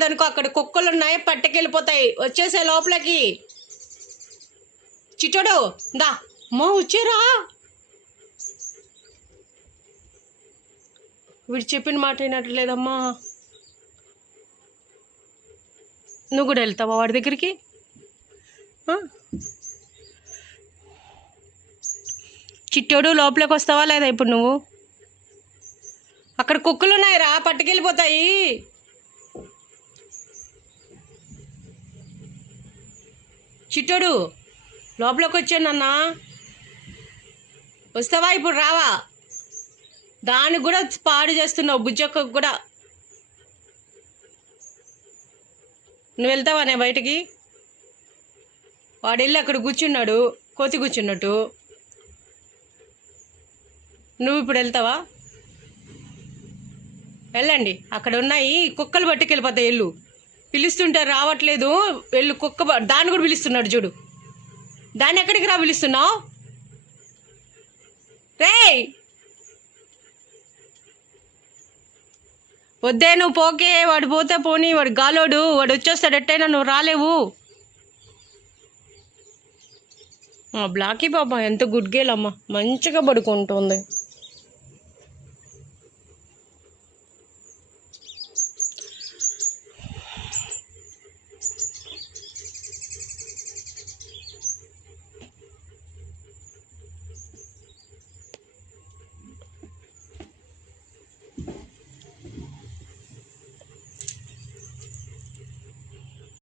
రాలేదనుకో, అక్కడ కుక్కలు ఉన్నాయి, పట్టుకెళ్ళిపోతాయి. వచ్చేసే లోపలికి. చిట్టోడు దా. అమ్మా వచ్చారా? వీడు చెప్పిన మాట వినట్లేదమ్మా. నువ్వు కూడా వెళ్తావా వాడి దగ్గరికి? చిట్టోడు లోపలికి వస్తావా లేదా ఇప్పుడు నువ్వు? అక్కడ కుక్కలు ఉన్నాయిరా, పట్టుకెళ్ళిపోతాయి. చిట్టోడు లోపలికి వచ్చానన్నా, వస్తావా ఇప్పుడు? రావా? దానికి కూడా పాడు చేస్తున్నావు, బుజ్జక్కకు కూడా. నువ్వు వెళ్తావా నేను బయటికి? వాడు వెళ్ళి అక్కడ కూర్చున్నాడు, కోతి కూర్చున్నట్టు. నువ్వు ఇప్పుడు వెళ్తావా? వెళ్ళండి, అక్కడ ఉన్నాయి కుక్కలు పట్టుకెళ్ళిపోతాయి. వెళ్ళు, పిలుస్తుంటారు రావట్లేదు. వెళ్ళు, కుక్క దాన్ని కూడా పిలుస్తున్నాడు చూడు. దాన్ని ఎక్కడికి రా పిలుస్తున్నావు? రేయ్ వద్దే, నువ్వు పోకే. వాడు పోతే పోనీ, వాడు గాలోడు, వాడు వచ్చేస్తాడు ఎట్టయినా, నువ్వు రాలేవు. బ్లాకీ బాబా ఎంత గుడ్ గేల్ అమ్మ, మంచిగా పడుకుంటుంది.